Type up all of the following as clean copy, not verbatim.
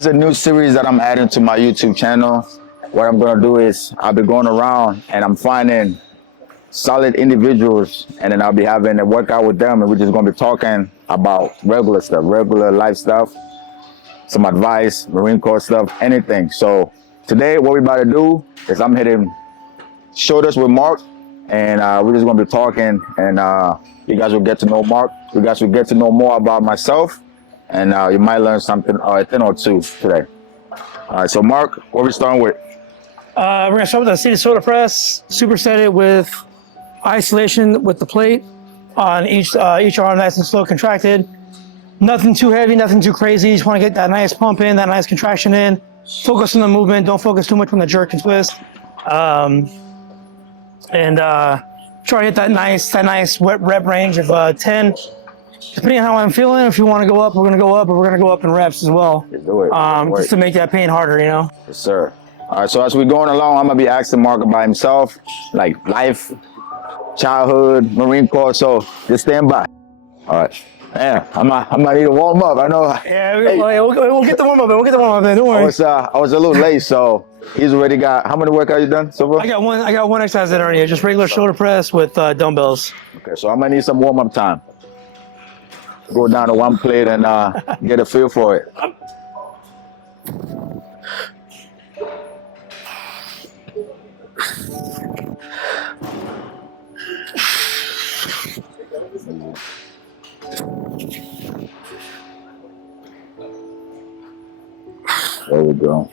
It's a new series that I'm adding to my YouTube channel. What I'm gonna do is I'll be going around and I'm finding solid individuals, and then I'll be having a workout with them, and we're just gonna be talking about regular stuff, regular life stuff, some advice, Marine Corps stuff, anything. So today what we're about to do is I'm hitting shoulders with Mark, and we're just gonna be talking, and you guys will get to know Mark. You guys will get to know more about myself, and you might learn something, a thing or two today. All right, so Mark, what are we starting with? We're gonna start with a seated shoulder press, superset it with isolation with the plate on each arm, nice and slow, contracted. Nothing too heavy, nothing too crazy. You just want to get that nice pump in, that nice contraction in. Focus on the movement. Don't focus too much on the jerk and twist. And try to hit that nice wet rep range of 10. Depending on how I'm feeling, if you want to go up, we're going to go up, but we're going to go up in reps as well. Do it. Just to make that pain harder, you know? Yes, sir. All right, so as we're going along, I'm going to be asking Mark about himself, like life, childhood, Marine Corps, so just stand by. All right. Man, I might need to warm up. I know. Yeah, we'll get the warm up. We'll get the warm up. Don't worry. I was a little late, so he's already got. How many workouts you done so far? I got one exercise in already. Just regular shoulder press with dumbbells. Okay, so I might need some warm up time. Go down to one plate and get a feel for it. There we go.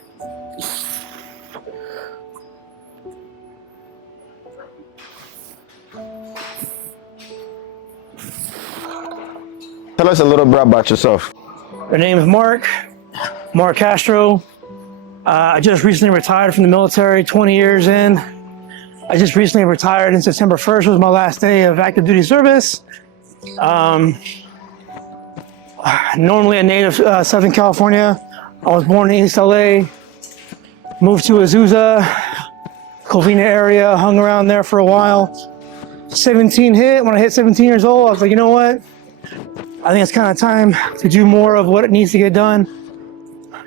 Tell us a little bit about yourself. My name is Mark Castro. I just recently retired from the military, 20 years in. I just recently retired, and September 1st was my last day of active duty service. Normally a native of Southern California. I was born in East LA, moved to Azusa, Covina area, hung around there for a while. 17 hit. When I hit 17 years old, I was like, you know what? I think it's kind of time to do more of what needs to get done.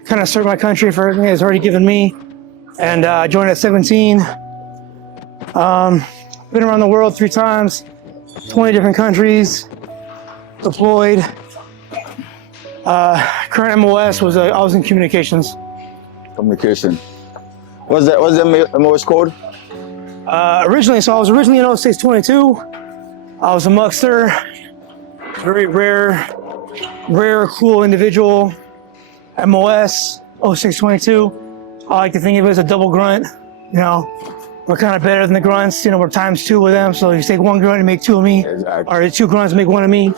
Kind of serve my country for everything it's already given me. And I joined at 17. Been around the world 3 times, 20 different countries, deployed. Current MOS was I was in communications. Communication. What's that MOS code? I was originally in 0622. I was a muckster, very rare, cool individual. MOS 0622. I like to think of it as a double grunt. You know, we're kind of better than the grunts. You know, we're ×2 with them. So you take 1 grunt and make 2 of me, exactly. Or 2 grunts and make 1 of me.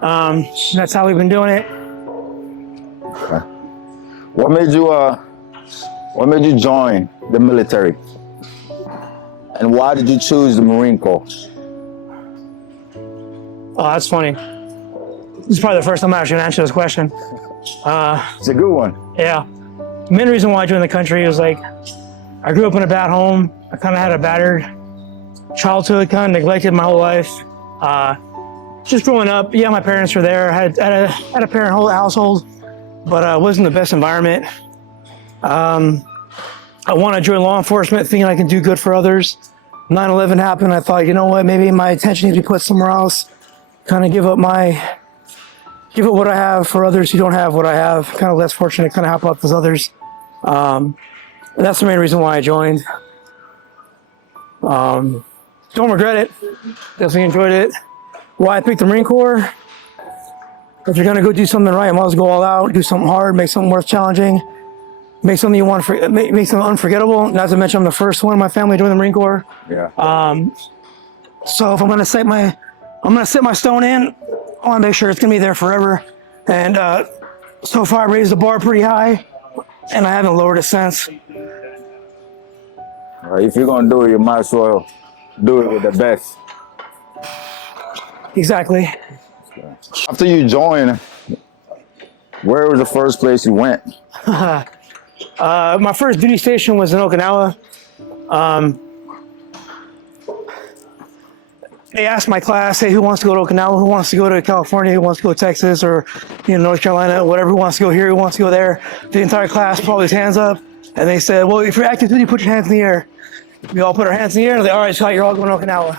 That's how we've been doing it. Okay. What made you join the military? And why did you choose the Marine Corps? Oh, that's funny. This is probably the first time I'm actually gonna answer this question. It's a good one. Yeah. The main reason why I joined the country was like, I grew up in a bad home. I kind of had a battered childhood, kind of neglected my whole life. Just growing up, yeah, my parents were there. I had a parent household, but it wasn't the best environment. I want to join law enforcement thinking I can do good for others. 9/11 happened. I thought, you know what, maybe my attention needs to be put somewhere else. Kind of give up what I have for others who don't have what I have. Kind of less fortunate, kind of help out those others. And that's the main reason why I joined. Don't regret it. Definitely enjoyed it. Why I picked the Marine Corps? If you're gonna go do something right, you might as well go all out, do something hard, make something worth challenging, make something you want to make something unforgettable. Not to mention I'm the first one in my family to join the Marine Corps. Yeah. So if I'm gonna set my stone in, I want to make sure it's gonna be there forever. And so far I raised the bar pretty high, and I haven't lowered it since. If you're gonna do it, you might as well do it with the best. Exactly. After you joined, where was the first place you went? My first duty station was in Okinawa. they asked my class, hey, who wants to go to Okinawa? Who wants to go to California? Who wants to go to Texas or North Carolina? Whatever. Who wants to go here? Who wants to go there? The entire class put all his hands up, and they said, well, if you're active duty, put your hands in the air. We all put our hands in the air, and they're like, all right, Scott, you're all going to Okinawa.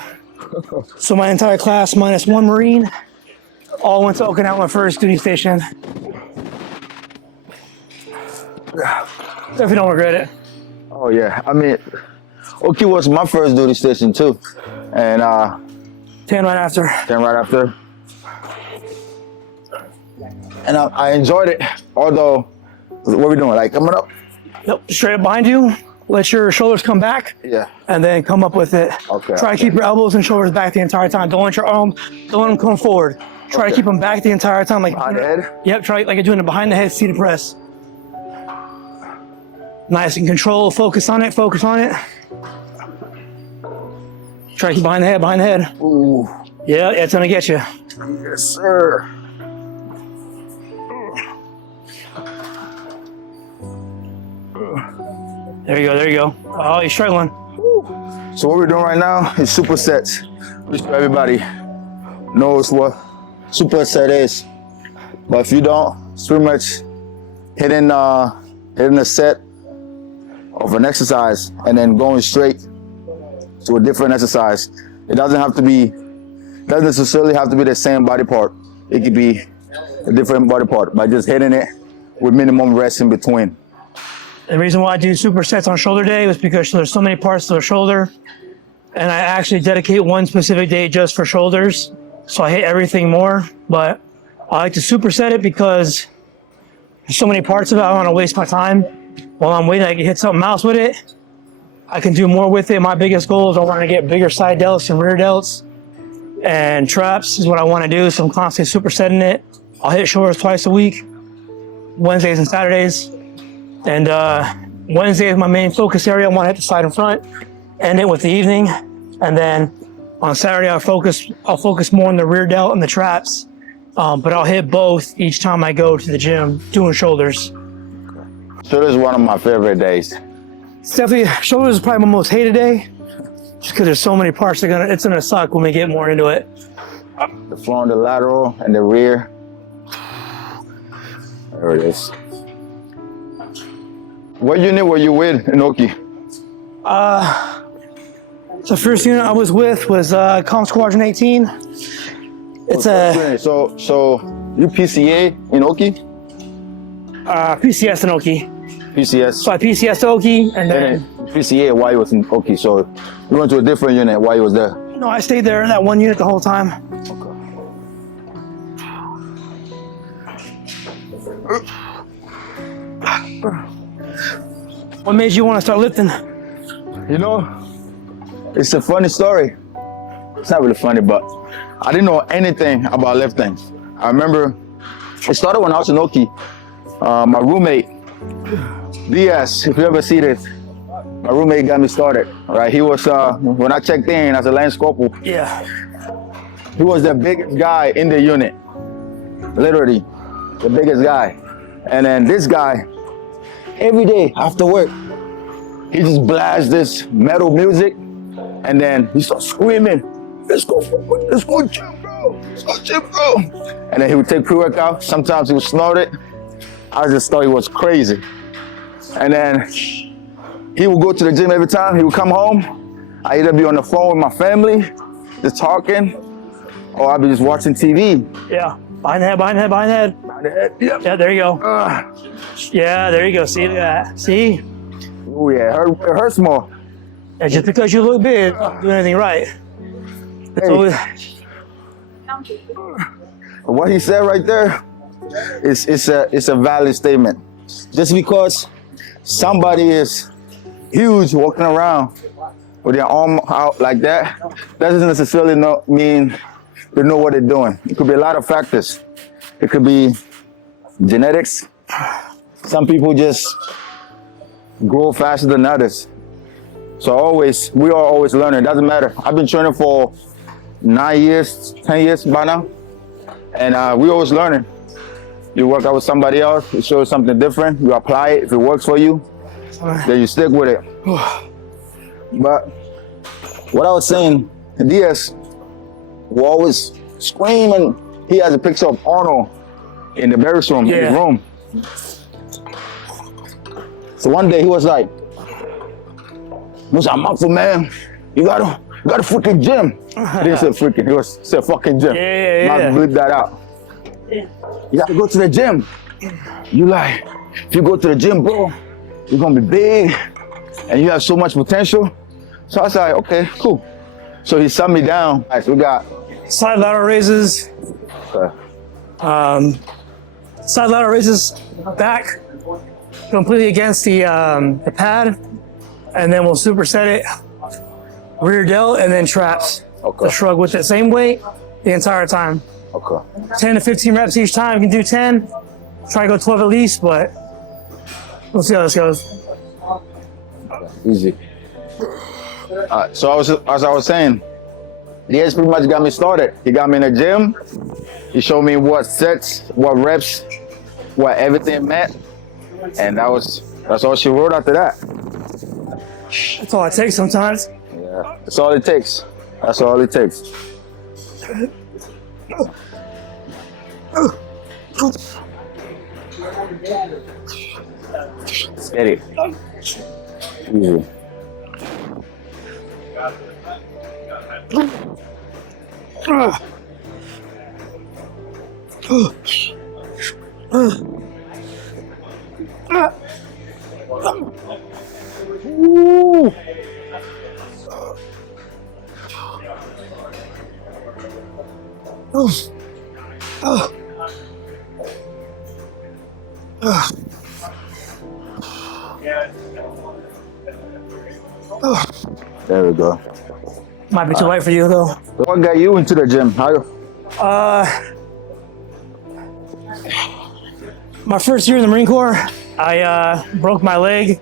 So my entire class, minus one Marine, all went to Okinawa first duty station. Definitely don't regret it. Oh yeah, I mean, Oki was my first duty station too, and 10 right after. 10 right after, and I enjoyed it. Although, what are we doing? Like coming up? Yep, straight up behind you. Let your shoulders come back. Yeah. And then come up with it. Okay. Try to keep your elbows and shoulders back the entire time. Don't let your arm, don't let them come forward. Try to keep them back the entire time. Like behind the head? Yep, try like you're doing it behind the head seated press. Nice and control, focus on it, focus on it. Try to keep behind the head, behind the head. Ooh. Yeah, it's gonna get you. Yes, sir. There you go, there you go. Oh, you're struggling. So what we're doing right now is supersets. Which everybody knows what superset is. But if you don't, it's pretty much hitting a set of an exercise and then going straight to a different exercise. It doesn't necessarily have to be the same body part. It could be a different body part by just hitting it with minimum rest in between. The reason why I do supersets on shoulder day was because there's so many parts to the shoulder, and I actually dedicate one specific day just for shoulders. So I hit everything more, but I like to superset it because there's so many parts of it. I don't want to waste my time. While I'm waiting, I can hit something else with it. I can do more with it. My biggest goal is I want to get bigger side delts and rear delts, and traps is what I want to do. So I'm constantly supersetting it. I'll hit shoulders twice a week, Wednesdays and Saturdays. And Wednesday is my main focus area. I want to hit the side and front, end it with the evening. And then on Saturday, I'll focus more on the rear delt and the traps. But I'll hit both each time I go to the gym doing shoulders. Shoulders is one of my favorite days. It's definitely, shoulders is probably my most hated day, just because there's so many parts it's gonna suck when we get more into it. The front, the lateral, and the rear. There it is. What unit were you with in Oki? The first unit I was with was Comm Squadron 18. It's So you PCA in Oki? PCS in Oki. PCS. So I PCS to Oki, and then PCA while you was in Oki. So you went to a different unit while you was there. no, I stayed there in that one unit the whole time. What made you want to start lifting? You know, it's a funny story. It's not really funny, but I didn't know anything about lifting. I remember it started when I was in Oki. My roommate, Elias, if you ever see this, my roommate got me started. Right, he was when I checked in as a lance corporal. Yeah. He was the biggest guy in the unit, literally, the biggest guy. And then this guy, every day after work, he just blasts this metal music, and then he starts screaming, let's go gym, bro, let's go gym, bro. And then he would take pre-workout. Sometimes he would snort it. I just thought he was crazy. And then he would go to the gym every time. He would come home. I'd either be on the phone with my family, just talking, or I'd be just watching TV. Yeah. Behind the head, behind the head, behind the head. Behind the head, yep. Yeah, there you go. Yeah, there you go. See that? See? Oh yeah, it hurts more. And just because you look big, you don't do anything right. It's always... What he said right there, it's a valid statement. Just because somebody is huge walking around with their arm out like that, doesn't necessarily mean they know what they're doing. It could be a lot of factors. It could be genetics. Some people just grow faster than others. So we are always learning. It doesn't matter. I've been training for 9 years, 10 years by now. And we always learning. You work out with somebody else, it shows something different. You apply it. If it works for you, then you stick with it. But what I was saying, Elias, will always scream, and he has a picture of Arnold in the barracks room, in his room. So one day he was like, Amanfo, man, you gotta freaking gym. He didn't say freaking, he said fucking gym. Yeah. Bleep that out. You gotta go to the gym. You like, if you go to the gym, bro, you're gonna be big and you have so much potential. So I was like, okay, cool. So he sat me down. All right, so we got side lateral raises. Okay. Side lateral raises back completely against the pad, and then we'll superset it, rear delt, and then traps. Okay. The shrug with the same weight the entire time. Okay. 10 to 15 reps each time. You can do 10. Try to go 12 at least, but we'll see how this goes. Easy. So as I was saying, Elias pretty much got me started. He got me in the gym. He showed me what sets, what reps, what everything meant, and that's all she wrote after that. That's all it takes sometimes. Yeah, that's all it takes. That's all it takes. Get it. Easy. There we go. Might be too light for you though. What got you into the gym? My first year in the Marine Corps, I broke my leg.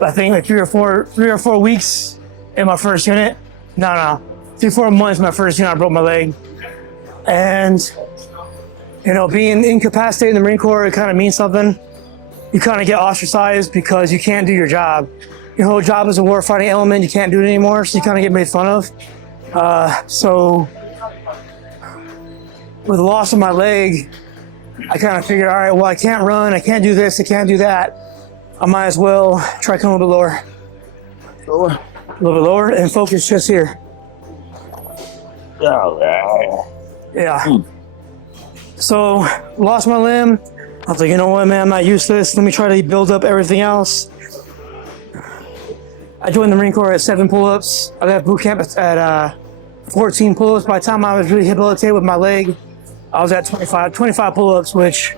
I think like 3 or 4 weeks in my first unit. No, 3 or 4 months in my first unit, I broke my leg. And you know, being incapacitated in the Marine Corps, it kind of means something. You kind of get ostracized because you can't do your job. Your whole job is a warfighting element. You can't do it anymore, so you kind of get made fun of. So with the loss of my leg, I kind of figured, all right, well, I can't run, I can't do this, I can't do that. I might as well try coming a little bit lower. Lower. A little bit lower and focus just here. Yeah. So lost my limb. I was like, you know what, man, I'm not used to this. Let me try to build up everything else. I joined the Marine Corps at 7 pull-ups. I got boot camp at 14 pull-ups. By the time I was rehabilitated with my leg, I was at 25 pull-ups, which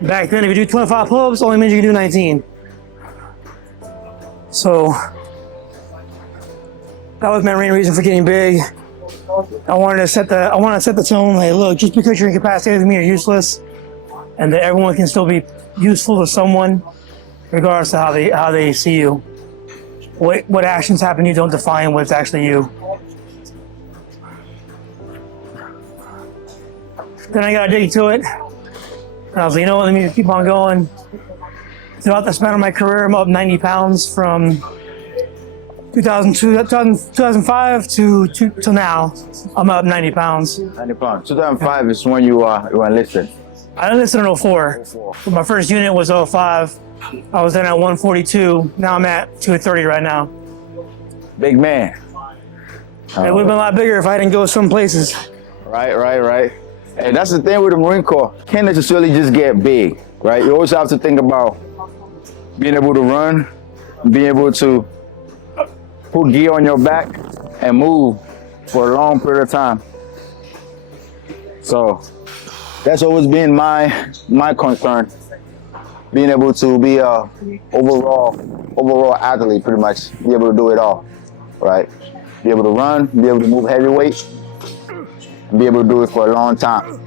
back then, if you do 25 pull-ups, only means you can do 19. So that was my main reason for getting big. I wanted to set the tone. Like, look, just because you're incapacitated doesn't mean you're useless, and that everyone can still be useful to someone, regardless of how they see you. What actions happen to you don't define what's actually you. Then I got addicted to it. And I was like, you know what, let me keep on going. Throughout the span of my career, I'm up 90 pounds from 2005 to now. I'm up 90 pounds. 90 pounds. 2005 is when you enlisted. I enlisted in 04. My first unit was 05. I was then at 142. Now I'm at 230 right now. Big man. It would have been a lot bigger if I didn't go some places. Right. And that's the thing with the Marine Corps. You can't necessarily just get big, right? You always have to think about being able to run, being able to put gear on your back and move for a long period of time. So that's always been my concern. Being able to be a overall athlete, pretty much, be able to do it all, right? Be able to run, be able to move heavy weight, and be able to do it for a long time.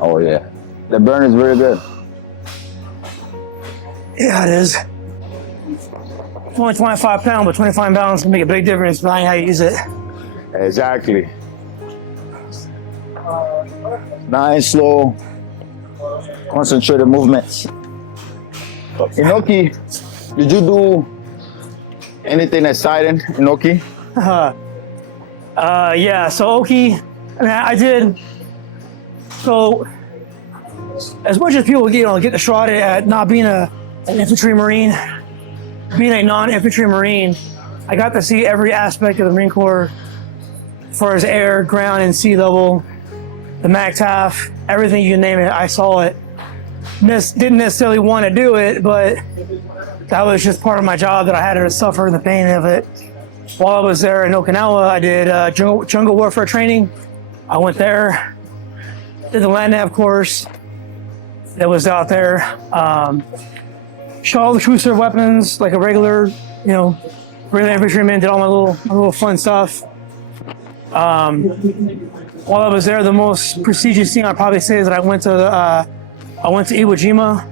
Oh yeah, the burn is very good. Yeah, it is. It's only 25 pounds, but 25 pounds can make a big difference behind how you use it. Exactly. Nice, slow, concentrated movements. Inoki, did you do anything exciting, Inoki? Yeah, so Oki, I did. So, as much as people get the shot at not being an infantry Marine, being a non-infantry Marine, I got to see every aspect of the Marine Corps, as far as air, ground, and sea level, the MACTAF, everything you name it, I saw it. Didn't necessarily want to do it, but that was just part of my job that I had to suffer the pain of it. While I was there in Okinawa, I did jungle warfare training. I went there, did the land nav course that was out there. Shot all the cruiser weapons like a regular, regular infantryman. Did all my little fun stuff. While I was there, the most prestigious thing I'd probably say is that I went to Iwo Jima.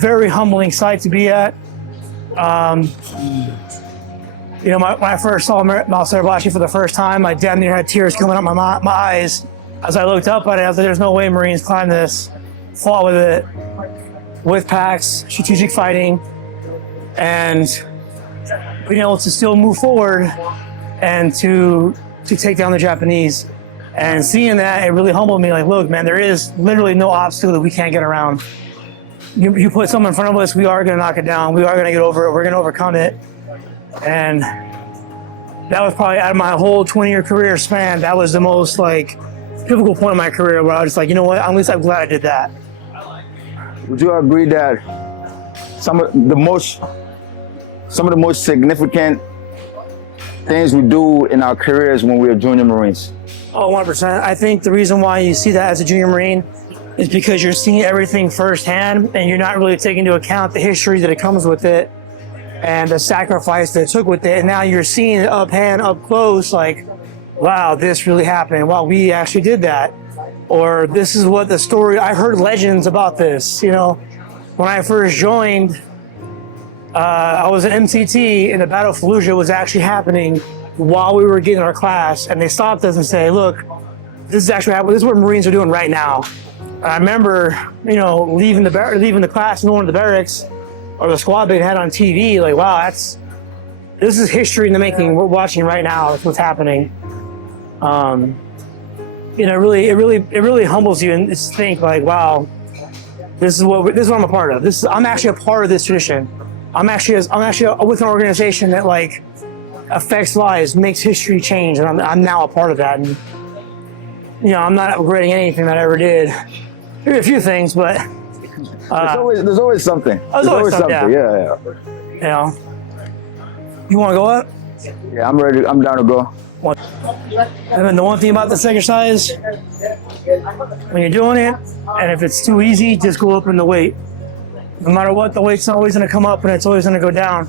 Very humbling site to be at. When I first saw Mount Suribachi for the first time, I damn near had tears coming out my eyes as I looked up at it. I was like, "There's no way Marines climb this." Fought with it, with packs, strategic fighting, and being able to still move forward and to take down the Japanese. And seeing that, it really humbled me. Like, look, man, there is literally no obstacle that we can't get around. You put someone in front of us, we are going to knock it down. We are going to get over it. We're going to overcome it. And that was probably, out of my whole 20-year career span, that was the most pivotal point in my career where I was just like, you know what? At least I'm glad I did that. Would you agree that some of the most significant things we do in our careers when we are junior Marines? Oh, 100%. I think the reason why you see that as a junior Marine is because you're seeing everything firsthand and you're not really taking into account the history that it comes with it and the sacrifice that it took with it. And now you're seeing it up close, like, wow, this really happened. Wow, we actually did that. Or this is what the story, I've heard legends about this. When I first joined, I was at MCT and the Battle of Fallujah was actually happening while we were getting our class, and they stopped us and say, look, this is actually happening. This is what Marines are doing right now. And I remember, leaving the class and going to the barracks or the squad they had on TV, like, wow, this is history in the making. We're watching right now. That's what's happening. It really humbles you and just think like, wow, this is what I'm a part of. I'm actually a part of this tradition. I'm actually with an organization that affects lives, makes history change, and I'm now a part of that. And I'm not regretting anything that I ever did. Maybe a few things, but there's always something. There's always something. Yeah. You want to go up? Yeah, I'm ready. I'm down to go. And then the one thing about this exercise, when you're doing it, and if it's too easy, just go up in the weight. No matter what, the weight's not always going to come up, and it's always going to go down.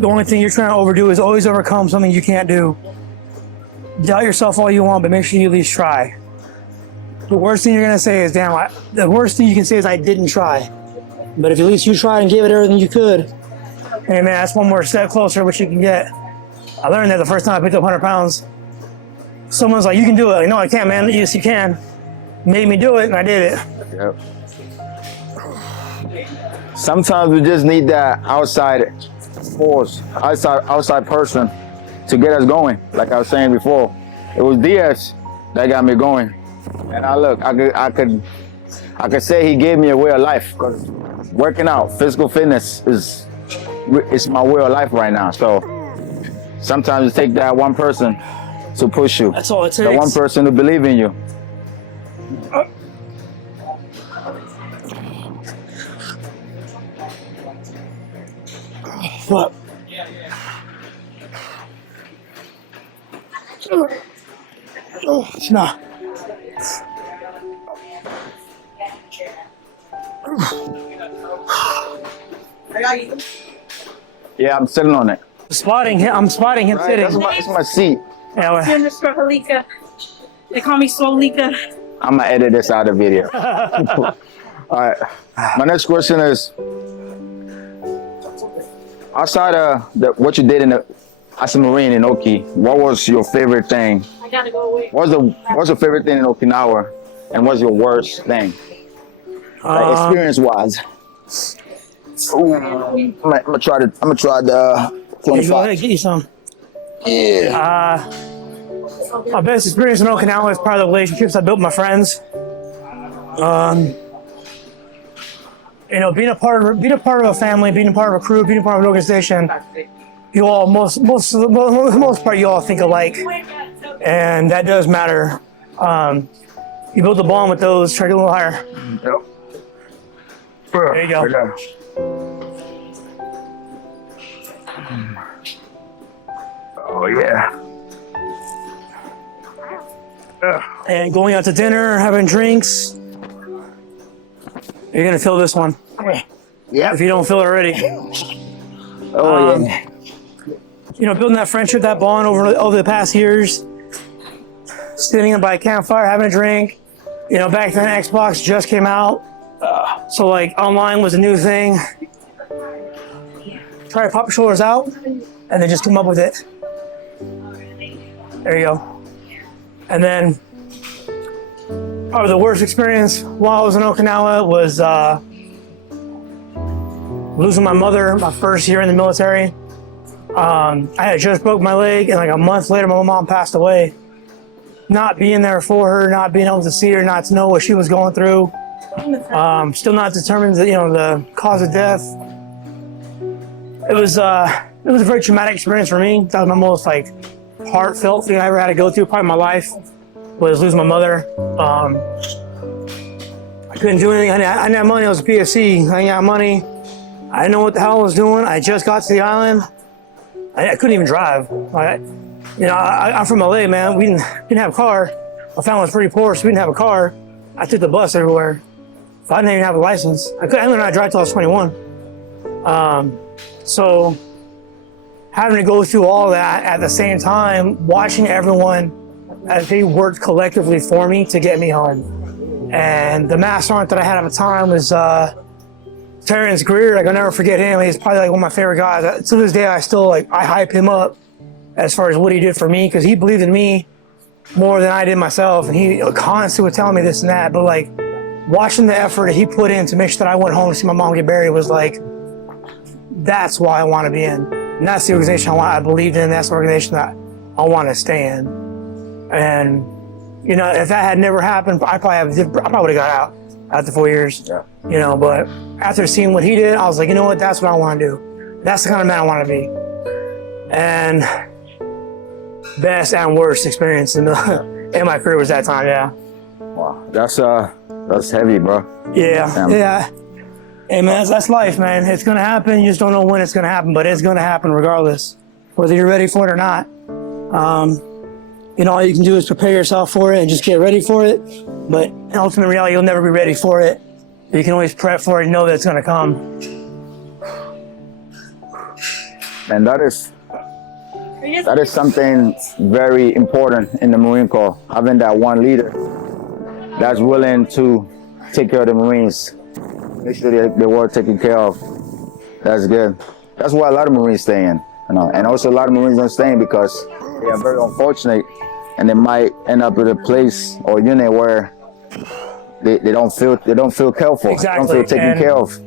The only thing you're trying to overdo is always overcome something you can't do. Doubt yourself all you want, but make sure you at least try. The worst thing you're going to say is, the worst thing you can say is, I didn't try. But if at least you tried and gave it everything you could, hey man, that's one more step closer, which you can get. I learned that the first time I picked up 100 pounds. Someone's like, you can do it. Like, no, I can't, man. Yes, you can. Made me do it, and I did it. Yep. Sometimes we just need that outside force, outside person to get us going. Like I was saying before, it was Diaz that got me going. And I could say he gave me a way of life. Because working out, physical fitness it's my way of life right now. So sometimes it takes that one person to push you. That's all it takes. That one person to believe in you. What? It's not. Yeah, I'm sitting on it. I'm spotting him Right, sitting. that's my seat. Yeah, They call me Solika. I'm gonna edit this out of the video. All right. My next question is, outside of what you did as a Marine in Oki, what was your favorite thing I gotta go away. What's your favorite thing in Okinawa, and what's your worst thing? Like experience-wise. I'm gonna try the Yeah, go 25. ahead, get you some. Yeah. My best experience in Okinawa is part of the relationships I built with my friends. You know, being a part of a family, being a part of a crew, being a part of an organization. You all most for the most part you all think alike, and that does matter. You build a bond with those. Try to get a little higher. Yep. There you go. Oh yeah. And going out to dinner, having drinks. You're gonna feel this one. Yeah. If you don't feel it already. Oh yeah. You know, building that friendship, that bond over the past years. Sitting by a campfire, having a drink. You know, back then Xbox just came out. So like online was a new thing. Try to pop your shoulders out and then just come up with it. There you go. And then probably the worst experience while I was in Okinawa was losing my mother my first year in the military. I had just broke my leg, and like a month later my mom passed away. Not being there for her, not being able to see her, not to know what she was going through. Still not determined, the cause of death. It was a very traumatic experience for me. That was my most like heartfelt thing I ever had to go through. Part of my life was losing my mother. I couldn't do anything. I didn't have money. I was a PSC. I didn't have money. I didn't know what the hell I was doing. I just got to the island. I couldn't even drive. I'm from LA, man. We didn't have a car. My family was pretty poor, so we didn't have a car. I took the bus everywhere. So I didn't even have a license. I learned how to drive till I was 21. So having to go through all that at the same time, watching everyone as they worked collectively for me to get me home. And the master sergeant that I had at the time was Terrence Greer. Like, I'll never forget him. He's probably like one of my favorite guys. To this day, I still I hype him up as far as what he did for me, because he believed in me more than I did myself. And he constantly would tell me this and that. But like watching the effort that he put in to make sure that I went home to see my mom get buried was like, that's why I want to be in. And that's the organization I believed in. That's the organization that I want to stay in. And, if that had never happened, I probably would have got out after 4 years. Yeah. But after seeing what he did, I was like, you know what? That's what I want to do. That's the kind of man I want to be. And best and worst experience in my career was that time. Yeah. Wow. That's heavy, bro. Yeah. Damn. Yeah. Hey man, that's life, man. It's gonna happen. You just don't know when it's gonna happen, but it's gonna happen regardless, whether you're ready for it or not. All you can do is prepare yourself for it and just get ready for it. But in ultimate reality, you'll never be ready for it. You can always prep for it and know that it's gonna come. And that is something very important in the Marine Corps, having that one leader that's willing to take care of the Marines. Make sure they were taken care of. That's good. That's why a lot of Marines stay in, and also a lot of Marines don't stay in because they are very unfortunate, and they might end up with a place or unit where they don't feel cared for. Exactly. Don't feel taken care of.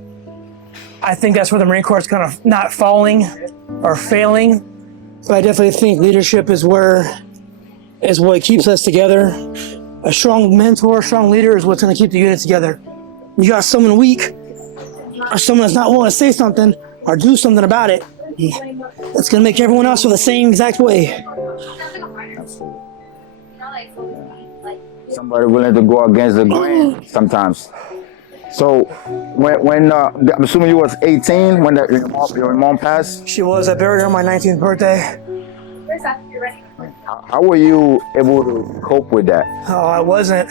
I think that's where the Marine Corps is kind of not falling or failing. But I definitely think leadership is what keeps us together. A strong mentor, a strong leader is what's going to keep the unit together. You got someone weak or someone that's not willing to say something or do something about it, that's going to make everyone else feel the same exact way. Somebody willing to go against the grain sometimes. So when I'm assuming you was 18 when your mom passed? She was. I buried her on my 19th birthday. How were you able to cope with that? Oh, I wasn't.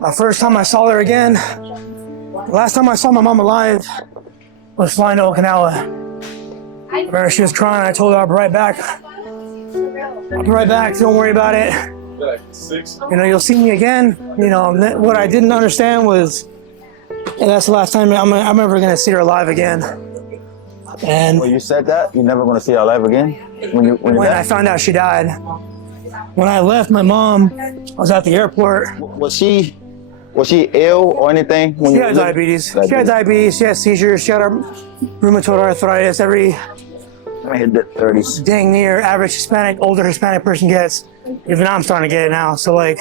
My first time I saw her again, the last time I saw my mom alive was flying to Okinawa. I remember she was crying. I told her I'll be right back. I'll be right back. Don't worry about it. You'll see me again. What I didn't understand was, that's the last time I'm ever going to see her alive again. And when you said that, you're never going to see her alive again? When I found out she died. When I left my mom, I was at the airport. Was she ill or anything? When She you had were little? diabetes. She had diabetes. She had seizures. She had rheumatoid arthritis. Every I hit the 30s. dang near average Hispanic, older Hispanic person gets. Even I'm starting to get it now. So like,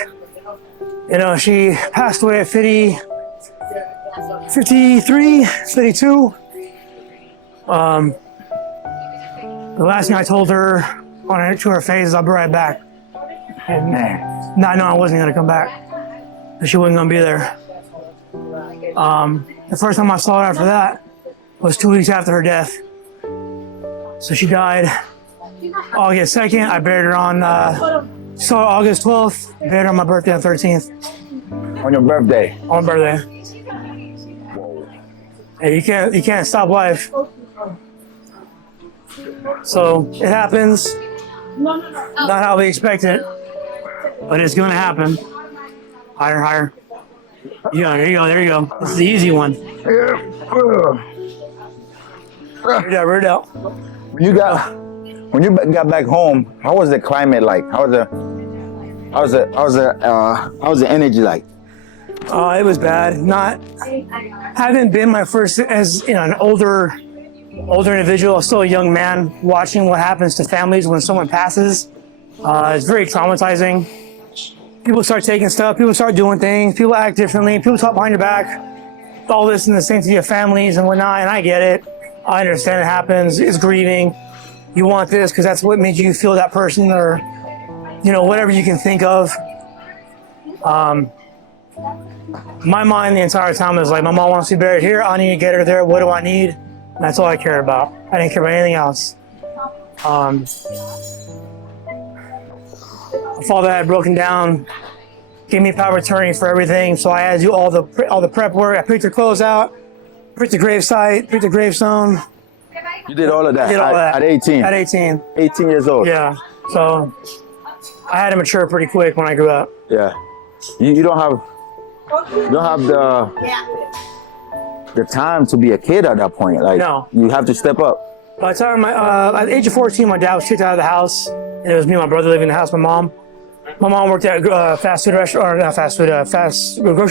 you know, she passed away at 53, 52. The last thing I told her to her face is, I'll be right back. And not knowing I wasn't gonna come back. And she wasn't gonna be there. The first time I saw her after that was 2 weeks after her death. So she died August 2nd. I buried her on, August 12th. Buried her on my birthday on 13th. On your birthday? On my birthday. Hey, you can't stop life. So it happens. Not how we expect it, but it's gonna happen. Higher. Yeah, there you go. This is the easy one. Read out. When you got back home, how was the climate like? How was the energy like? It was bad. Haven't been my first as an older individual, still a young man, watching what happens to families when someone passes. It's very traumatizing. People start taking stuff, people start doing things, people act differently, people talk behind your back, all this in the sanctity of families and whatnot, and I get it. I understand it happens, it's grieving. You want this because that's what made you feel that person, or, whatever you can think of. My mind the entire time is like, my mom wants to be buried here, I need to get her there, what do I need? And that's all I cared about. I didn't care about anything else. My father had broken down, gave me power of attorney for everything, so I had to do all the prep work. I picked her clothes out, picked the gravesite, picked the gravestone. You did all of that? Did all that. At 18? At 18. 18 years old? Yeah. So I had to mature pretty quick when I grew up. Yeah. You don't have the time to be a kid at that point. Like, No. You have to step up. By the time at the age of 14, my dad was kicked out of the house, and it was me and my brother living in the house with my mom. My mom worked at a fast grocery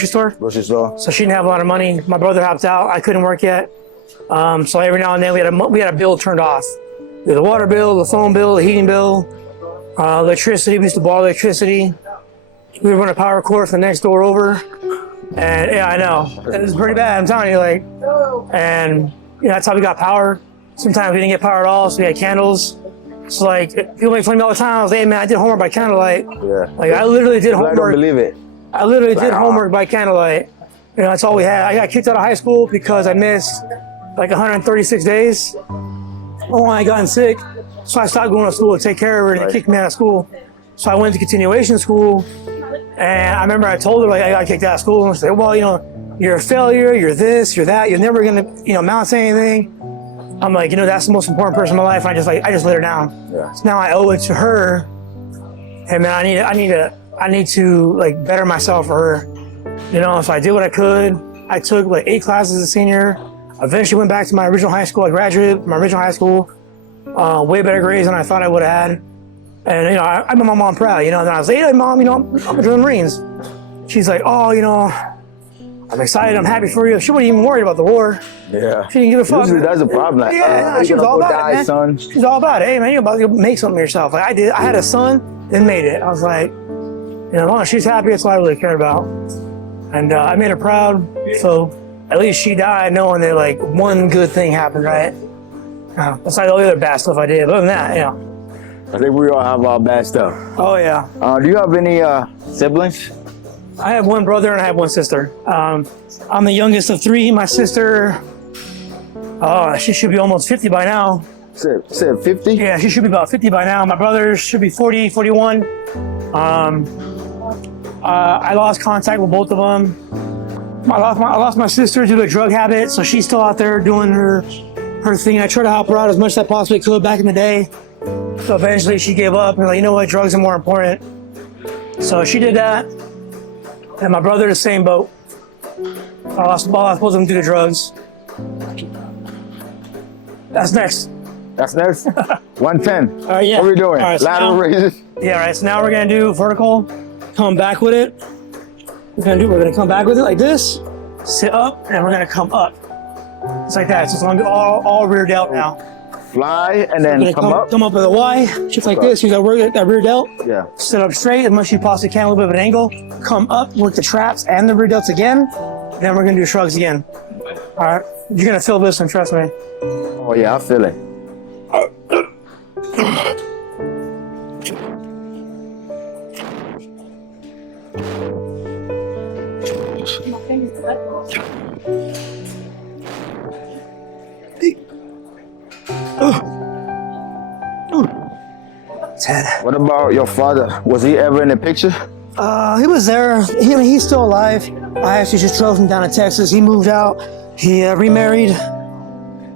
store. Grocery store? So she didn't have a lot of money. My brother helped out. I couldn't work yet. So every now and then we had a bill turned off. The water bill, the phone bill, the heating bill, electricity. We used to borrow electricity. We would run a power cord from the next door over. And yeah, I know. It was pretty bad, I'm telling you, and that's how we got power. Sometimes we didn't get power at all, so we had candles. So people make fun of me all the time. I was like, hey man, I did homework by candlelight. Yeah. I literally did homework. I don't believe it. I literally did homework by candlelight. That's all we had. I got kicked out of high school because I missed 136 days. Oh, I gotten sick. So I stopped going to school to take care of her, and they kicked me out of school. So I went to continuation school, and I remember I told her I got kicked out of school, and she said, well, you're a failure, you're this, you're that, you're never gonna, amount to anything. I'm like, that's the most important person in my life. And I just let her down. Yeah. So now I owe it to her. And man, I need to better myself for her. So I did what I could. I took 8 classes as a senior. Eventually went back to my original high school. I graduated from my original high school. Way better grades than I thought I would have had. And I made my mom proud. And I was like, hey mom, I'm gonna join the Marines. She's like, oh, I'm excited, I'm happy for you. She wasn't even worried about the war. Yeah. She didn't give a fuck. Usually that's a problem. She was all about it, man. Son. She was all about it. Hey, man, you're about to make something of yourself. I did. I had a son, then made it. I was like, as long as she's happy, that's all I really cared about. And I made her proud. So at least she died knowing that one good thing happened, right? That's all the other bad stuff I did. But other than that, I think we all have our bad stuff. Oh yeah. Do you have any siblings? I have one brother and I have one sister. I'm the youngest of 3. My sister, she should be almost 50 by now. Said 50? Yeah, she should be about 50 by now. My brother should be 40, 41. I lost contact with both of them. I lost my sister due to a drug habit, so she's still out there doing her thing. I tried to help her out as much as I possibly could back in the day. So eventually she gave up and you know what, drugs are more important. So she did that. And my brother, the same boat. I lost both of them due to drugs. That's next. That's next? 110. Yeah. What are we doing? All right, so Lateral now- raises? Yeah, right. So now we're gonna do vertical, come back with it. We're gonna come back with it like this, sit up, and we're gonna come up. It's like that. So it's gonna be all rear delt now. Fly and then come up. Come up with a Y, just like this. Use that rear delt. Yeah. Sit up straight as much as you possibly can, a little bit of an angle. Come up, work the traps and the rear delts again. Then we're gonna do shrugs again. All right, you're gonna feel this one, trust me. Oh yeah, I feel it. Ted. What about your father? Was he ever in the picture? He was there. He's still alive. I actually just drove him down to Texas. He moved out. He remarried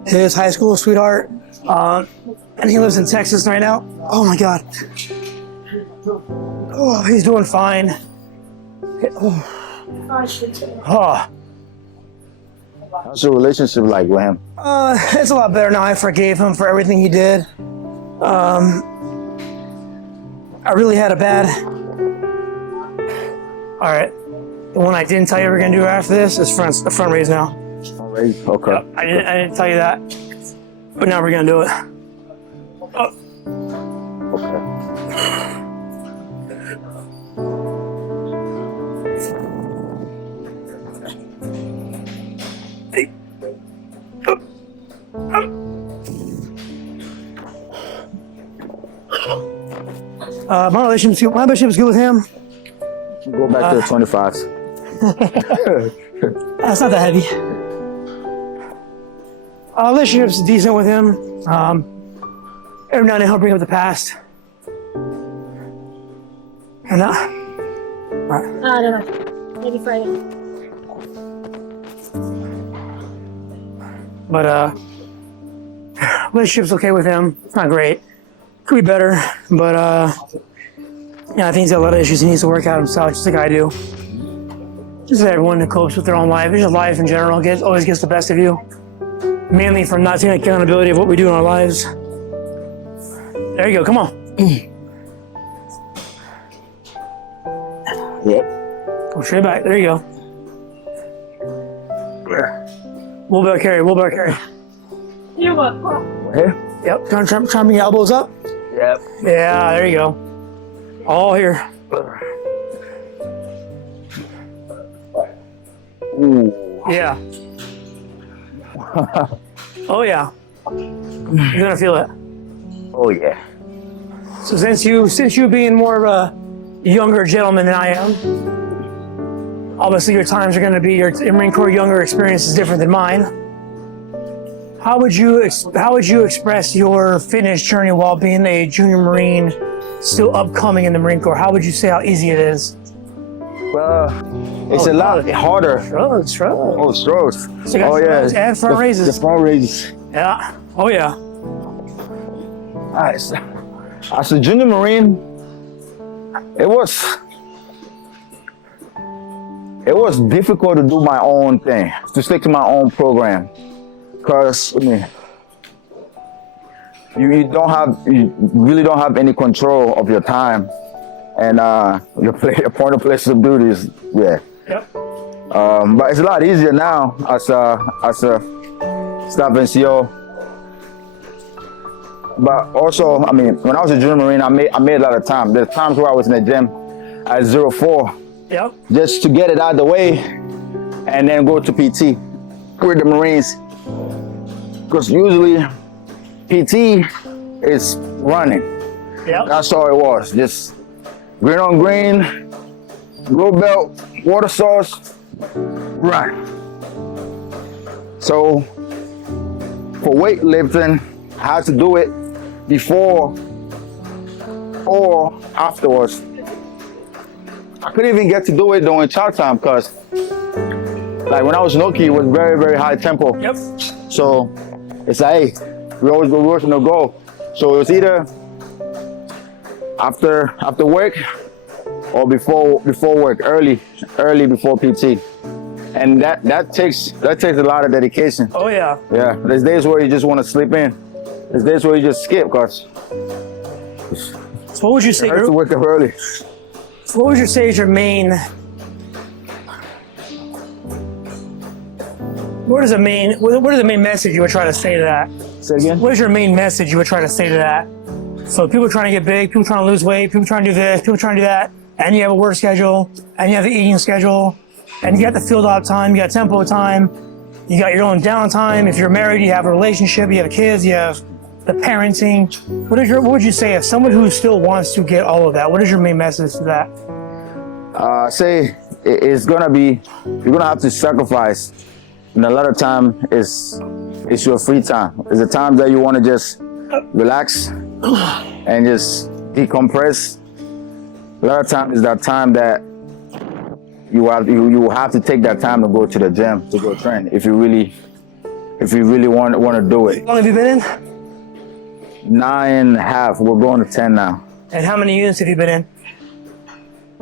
his high school sweetheart. And he lives in Texas right now. Oh my God. Oh, he's doing fine. Oh. How's your relationship like with him? It's a lot better now. I forgave him for everything he did. I really had a bad. All right. The one I didn't tell you we're gonna do after this is the front raise now. Okay. Yep, I didn't tell you that, but now we're gonna do it. Oh. Okay. My relationship's good with him. Go back to the 25s. That's not that heavy. Relationship's decent with him. Every now and then he'll bring up the past. And I don't know. Maybe Friday. But relationship's okay with him. It's not great. Could be better, but yeah, I think he's got a lot of issues he needs to work out himself, just like I do. Just everyone who copes with their own life. It's just life in general always gets the best of you. Mainly from not taking accountability of what we do in our lives. There you go, come on. Yep. Go straight back, there you go. Wheelbarrow carry. You're what? Here? Yep, try to bring your elbows up. Yep. Yeah, there you go. All here. Ooh. Yeah. Oh yeah. You're gonna feel it. Oh yeah. So since you being more of a younger gentleman than I am, obviously your times are gonna be your Marine Corps younger experience is different than mine. How would you express your fitness journey while being a junior Marine, still upcoming in the Marine Corps? How would you say how easy it is? Well, it's a lot harder. Shrugs. Oh, strokes. So you got shrugs and front raises. The front raises. Yeah. Oh yeah. Nice. As a junior Marine, it was difficult to do my own thing, to stick to my own program. Because you really don't have any control of your time, and your point of place of duty is Yep. But it's a lot easier now as a staff NCO. But also, I mean, when I was a junior Marine, I made a lot of time. There's times where I was in the gym at 04, Yep. just to get it out of the way, and then go to PT with the Marines. Because usually PT is running. Yep. That's all it was. Just green on green, low belt, water source, run. So for weightlifting, I had to do it before or afterwards. I couldn't even get to do it during child time because like when I was Noki, it was very, very high tempo. Yep. So it's like, hey, we always go worse no go. So it was either after work or before work, early before PT. And that takes a lot of dedication. Oh yeah. Yeah, there's days where you just want to sleep in. There's days where you just skip because So what would you say? I have to wake up early. So what would you say is your main? What is the main message you would try to say to that? Say again? What is your main message you would try to say to that? So people trying to get big, people trying to lose weight, people trying to do this, people trying to do that, and you have a work schedule, and you have the eating schedule, and you got the field op time, you got tempo time, you got your own downtime. If you're married, you have a relationship, you have kids, you have the parenting. What would you say if someone who still wants to get all of that? What is your main message to that? Say it's gonna be, you're gonna have to sacrifice. And a lot of time it's your free time. It's the time that you want to just relax and just decompress. A lot of times it's that time that you will have to take that time to go to the gym to go train if you really want to do it. How long have you been in? 9.5. We're going to 10 now. And how many units have you been in?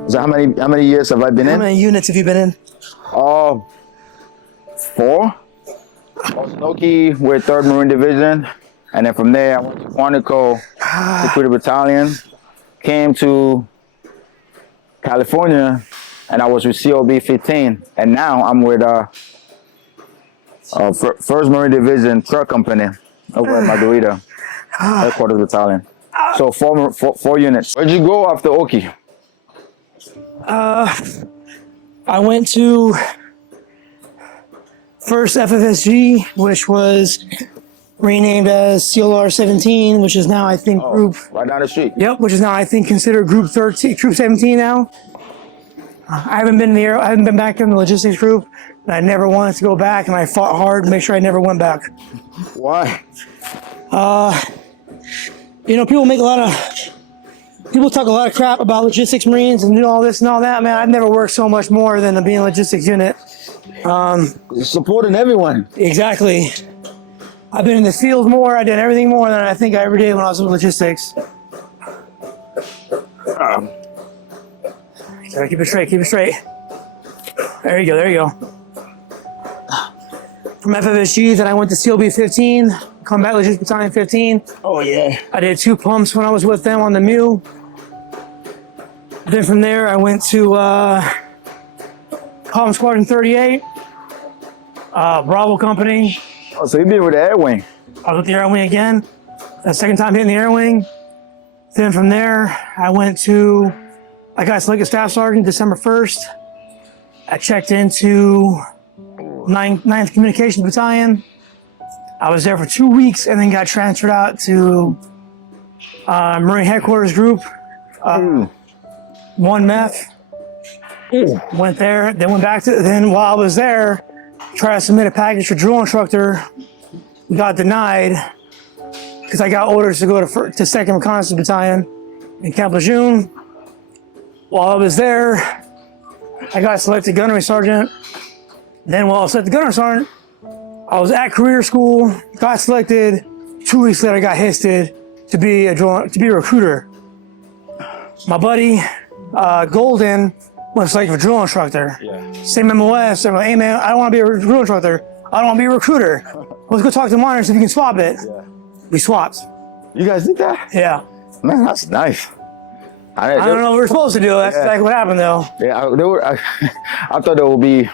So how many years have I been in? How many units have you been in? 4. Okie with 3rd Marine Division, and then from there I went to Quantico Security Battalion, came to California, and I was with COB 15, and now I'm with 1st Marine Division Truck Company over at Margarita, Headquarters Battalion. So 4 units. Where'd you go after Okie? I went to first FFSG, which was renamed as CLR 17, which is now I think group. Right down the street. Yep, which is now I think considered group 13, group 17 now. I haven't been there. I haven't been back in the logistics group, and I never wanted to go back, and I fought hard to make sure I never went back. Why? People talk a lot of crap about logistics Marines and do all this and all that. Man, I've never worked so much more than to be in a logistics unit. Supporting everyone. Exactly. I've been in the field more. I did everything more than I think I ever did when I was in logistics. Sorry, keep it straight. Keep it straight. There you go. There you go. From FFSG, then I went to CLB 15, Combat Logistics Battalion 15. Oh yeah. I did 2 pumps when I was with them on the Mew. Then from there, I went to Column Squadron 38, Bravo Company. Oh, so you've been with the Air Wing. I was with the Air Wing again. The second time hitting the Air Wing. Then from there, I got selected Staff Sergeant December 1st. I checked into 9th Communications Battalion. I was there for 2 weeks and then got transferred out to Marine Headquarters Group, 1 MEF. Went there, then while I was there, tried to submit a package for drill instructor, got denied because I got orders to go to 2nd Reconnaissance Battalion in Camp Lejeune. While I was there, I got selected Gunnery Sergeant. Then while I was selected Gunnery Sergeant, I was at career school, got selected. 2 weeks later, I got histed to be a recruiter. My buddy, Golden, was selected for drill instructor. Yeah. Same MOS. I'm like, hey man, I don't want to be a drill instructor. I don't want to be a recruiter. Let's go talk to the miners if you can swap it. Yeah. We swapped. You guys did that? Yeah. Man, that's nice. I don't know what we're supposed to do. That's exactly what happened though. Yeah, I thought it would be,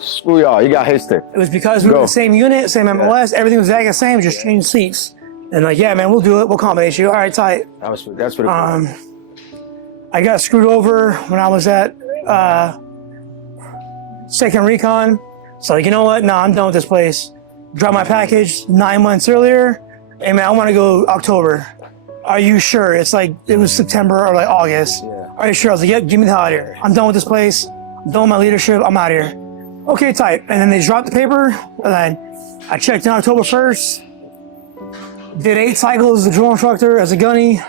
screw y'all, you got histed. It was because we were in the same unit, same MOS, everything was exactly the same, just changed seats. And like, yeah man, we'll do it, we'll accommodate you. All right, tight. That's pretty cool. I got screwed over when I was at 2nd Recon. So like, you know what? No, I'm done with this place. Dropped my package 9 months earlier. Hey man, I want to go October. Are you sure? It's like, it was September or like August. Yeah. Are you sure? I was like, yep, get me the hell out of here. I'm done with this place. I'm done with my leadership. I'm out of here. Okay, tight. And then they dropped the paper. And then I checked in October 1st. Did 8 cycles as a drill instructor, as a gunny.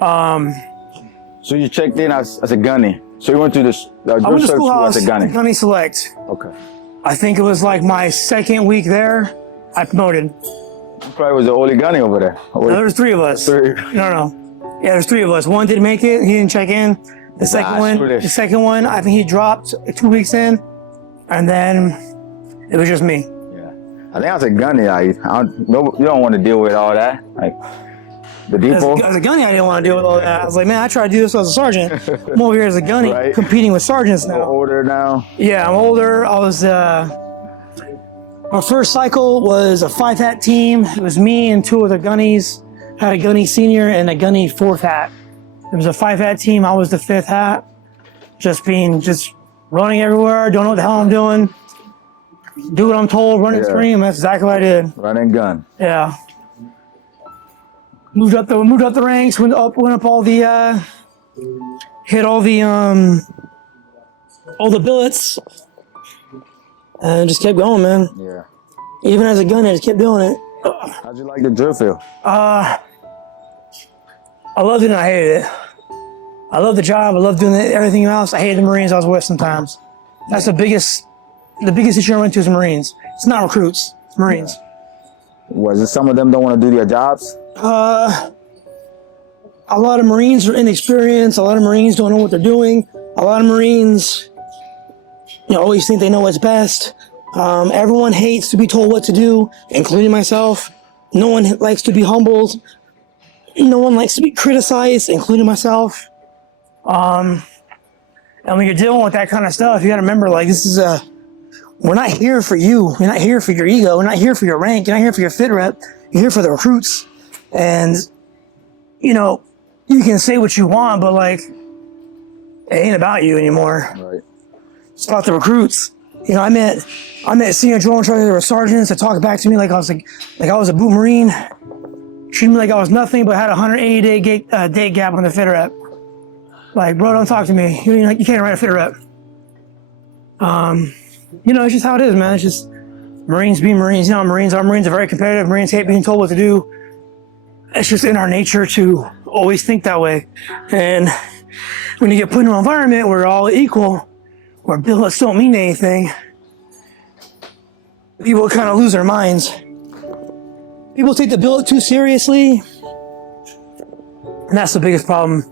So you checked in as a gunny. So you went to the I went to schoolhouse, as a gunny. gunny select. Okay. I think it was like my 2nd week there. I promoted. You probably was the only gunny over there. No, there was 3 of us. 3. No. Yeah, there's 3 of us. One didn't make it. He didn't check in. The second one, I think he dropped 2 weeks in, and then it was just me. Yeah. I think as a gunny, you don't want to deal with all that. Like, The depot? As a gunny, I didn't want to deal with all that. I was like, man, I tried to do this as a sergeant. I'm over here as a gunny, Right. competing with sergeants now. You're older now. Yeah, I'm older. I was, my first cycle was a 5-hat team. It was me and 2 other gunnies. I had a gunny senior and a gunny 4th hat. It was a 5-hat team. I was the 5th hat. Just running everywhere, don't know what the hell I'm doing. Do what I'm told, run and scream. That's exactly what I did. Run and gun. Yeah. Moved up the ranks, went up all the hit all the billets. And just kept going, man. Yeah. Even as a gun, I just kept doing it. How'd you like the drill feel? I loved it and I hated it. I loved the job. I loved doing everything else. I hated the Marines I was with sometimes. That's the biggest issue I went to is the Marines. It's not recruits, it's Marines. Was it some of them don't want to do their jobs? A lot of Marines are inexperienced. A lot of Marines don't know what they're doing. A lot of Marines, always think they know what's best. Everyone hates to be told what to do, including myself. No one likes to be humbled. No one likes to be criticized, including myself. And when you're dealing with that kind of stuff, you got to remember, we're not here for you. We're not here for your ego. We're not here for your rank. You're not here for your fit rep. You're here for the recruits. And, you can say what you want, but it ain't about you anymore. Right. It's about the recruits. I met senior drill instructors or sergeants that talked back to me like I was a boot Marine. Treated me like I was nothing, but had a 180-day gap on the fit rep. Like, bro, don't talk to me. You can't write a fit rep. It's just how it is, man. It's just Marines being Marines. Marines are very competitive. Marines hate being told what to do. It's just in our nature to always think that way. And when you get put in an environment where we're all equal, where billets don't mean anything, people kind of lose their minds. People take the billet too seriously, and that's the biggest problem.